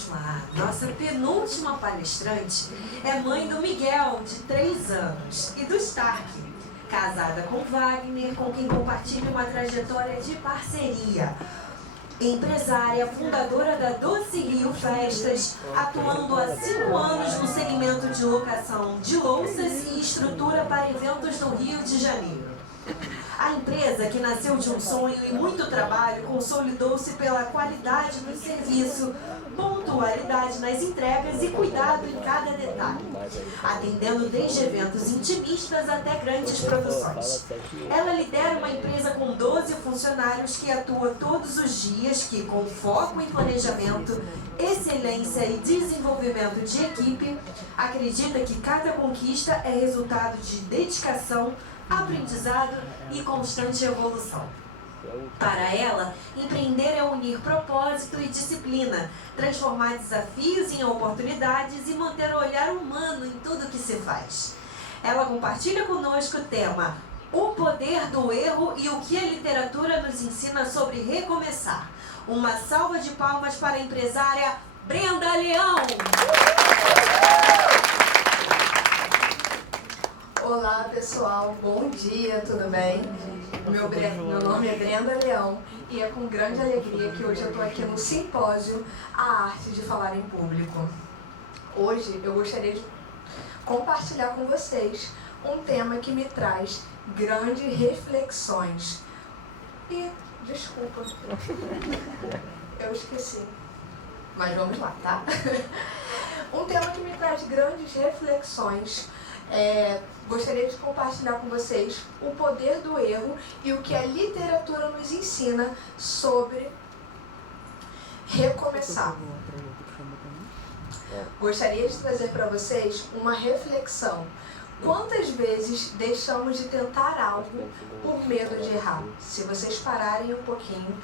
vamos lá. Nossa penúltima palestrante é mãe do Miguel, de 3 anos, e do Stark, casada com Wagner, com quem compartilha uma trajetória de parceria. Empresária, fundadora da Doce Rio Festas, atuando há 5 anos no segmento de locação de louças e estrutura para eventos no Rio de Janeiro. A empresa, que nasceu de um sonho e muito trabalho, consolidou-se pela qualidade do serviço, pontualidade nas entregas e cuidado em cada detalhe, atendendo desde eventos intimistas até grandes produções. Ela lidera uma empresa com 12 funcionários que atua todos os dias, que com foco em planejamento, excelência e desenvolvimento de equipe, acredita que cada conquista é resultado de dedicação, aprendizado e constante evolução. Para ela, empreender é unir propósito e disciplina, transformar desafios em oportunidades e manter o olhar humano em tudo que se faz. Ela compartilha conosco o tema O Poder do Erro e o que a literatura nos ensina sobre recomeçar. Uma salva de palmas para a empresária Brenda Leão! Olá pessoal, bom dia, tudo bem? Meu nome é Brenda Leão e é com grande alegria que hoje eu estou aqui no simpósio A Arte de Falar em Público. Hoje eu gostaria de compartilhar com vocês um tema que me traz grandes reflexões. E, desculpa, eu esqueci, mas vamos lá, tá? Um tema que me traz grandes reflexões. Gostaria de compartilhar com vocês o poder do erro e o que a literatura nos ensina sobre recomeçar. Gostaria de trazer para vocês uma reflexão. Quantas vezes deixamos de tentar algo por medo de errar? Se vocês pararem um pouquinho,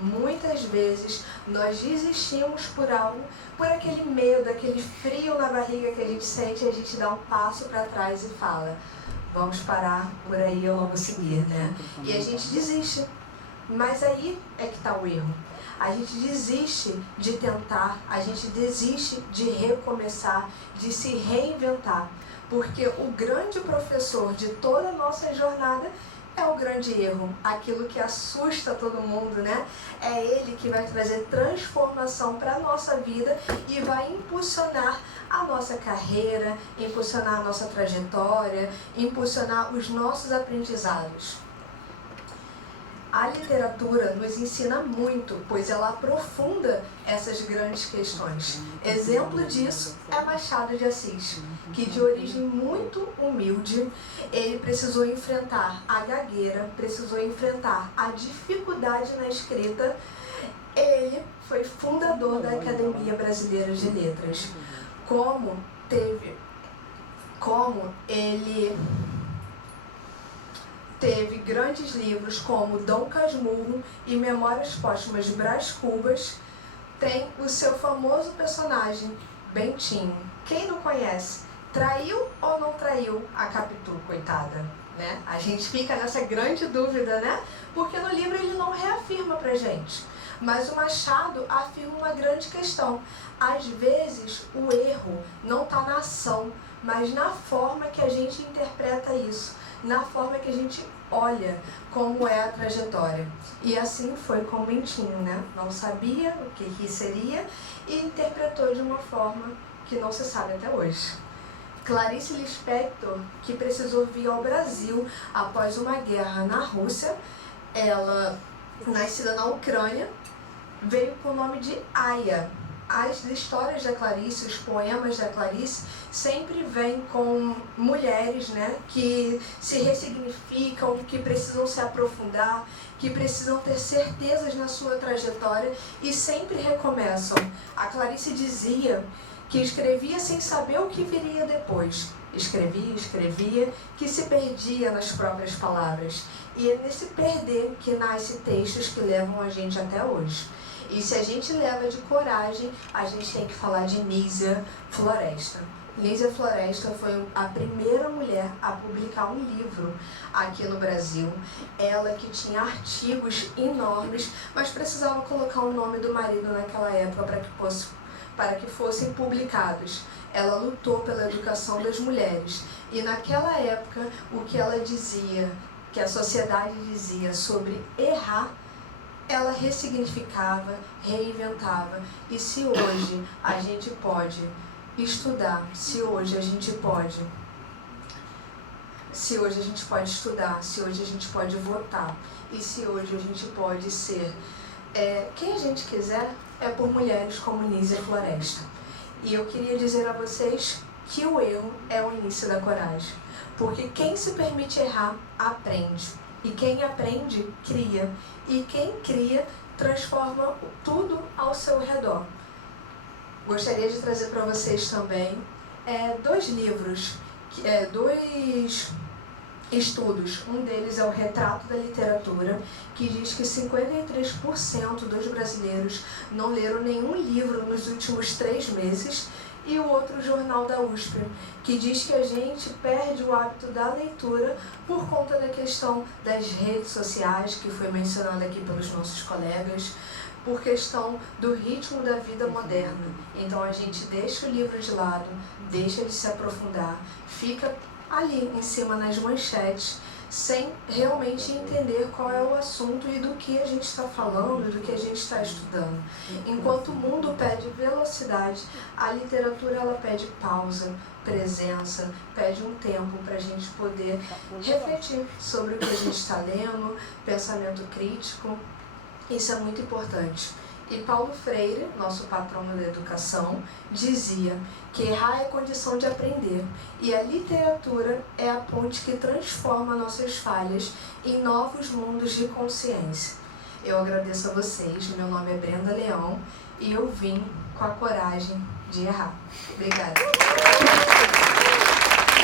muitas vezes nós desistimos por algo, por aquele medo, aquele frio na barriga que a gente sente, e a gente dá um passo para trás e fala, vamos parar por aí, eu não vou seguir, né? E a gente desiste. Mas aí é que está o erro. A gente desiste de tentar, a gente desiste de recomeçar, de se reinventar. Porque o grande professor de toda a nossa jornada é o grande erro, aquilo que assusta todo mundo, né? É ele que vai trazer transformação para a nossa vida e vai impulsionar a nossa carreira, impulsionar a nossa trajetória, impulsionar os nossos aprendizados. A literatura nos ensina muito, pois ela aprofunda essas grandes questões. Exemplo disso é Machado de Assis, que de origem muito humilde, ele precisou enfrentar a gagueira, precisou enfrentar a dificuldade na escrita. Ele foi fundador da Academia Brasileira de Letras. Como ele teve grandes livros como Dom Casmurro e Memórias Póstumas de Brás Cubas, tem o seu famoso personagem, Bentinho. Quem não conhece? Traiu ou não traiu a Capitu, coitada? Né? A gente fica nessa grande dúvida, né? Porque no livro ele não reafirma pra gente. Mas o Machado afirma uma grande questão. Às vezes o erro não está na ação, mas na forma que a gente interpreta isso, na forma que a gente olha como é a trajetória. E assim foi com o Bentinho, né? Não sabia o que seria e interpretou de uma forma que não se sabe até hoje. Clarice Lispector, que precisou vir ao Brasil após uma guerra na Rússia, ela, nascida na Ucrânia, veio com o nome de Aya. As histórias da Clarice, os poemas da Clarice, sempre vêm com mulheres, né, que se ressignificam, que precisam se aprofundar, que precisam ter certezas na sua trajetória e sempre recomeçam. A Clarice dizia que escrevia sem saber o que viria depois. Escrevia, que se perdia nas próprias palavras. E é nesse perder que nascem textos que levam a gente até hoje. E se a gente leva de coragem, a gente tem que falar de Nízia Floresta. Nízia Floresta foi a primeira mulher a publicar um livro aqui no Brasil. Ela que tinha artigos enormes, mas precisava colocar o nome do marido naquela época para que para que fossem publicados. Ela lutou pela educação das mulheres. E naquela época, o que ela dizia, que a sociedade dizia sobre errar, ela ressignificava, reinventava. E se hoje a gente pode estudar, se hoje a gente pode estudar, se hoje a gente pode votar, e se hoje a gente pode ser quem a gente quiser, é por mulheres como Nízia Floresta. E eu queria dizer a vocês que o erro é o início da coragem. Porque quem se permite errar, aprende. E quem aprende, cria. E quem cria, transforma tudo ao seu redor. Gostaria de trazer para vocês também dois livros, dois estudos. Um deles é o Retrato da Literatura, que diz que 53% dos brasileiros não leram nenhum livro nos últimos 3 meses. E o outro, o Jornal da USP, que diz que a gente perde o hábito da leitura por conta da questão das redes sociais, que foi mencionada aqui pelos nossos colegas, por questão do ritmo da vida moderna. Então a gente deixa o livro de lado, deixa ele se aprofundar, fica ali em cima nas manchetes, sem realmente entender qual é o assunto e do que a gente está falando, do que a gente está estudando. Enquanto o mundo pede velocidade, a literatura ela pede pausa, presença, pede um tempo para a gente poder refletir sobre o que a gente está lendo, pensamento crítico. Isso é muito importante. E Paulo Freire, nosso patrono da educação, dizia que errar é condição de aprender e a literatura é a ponte que transforma nossas falhas em novos mundos de consciência. Eu agradeço a vocês, meu nome é Brenda Leão e eu vim com a coragem de errar. Obrigada.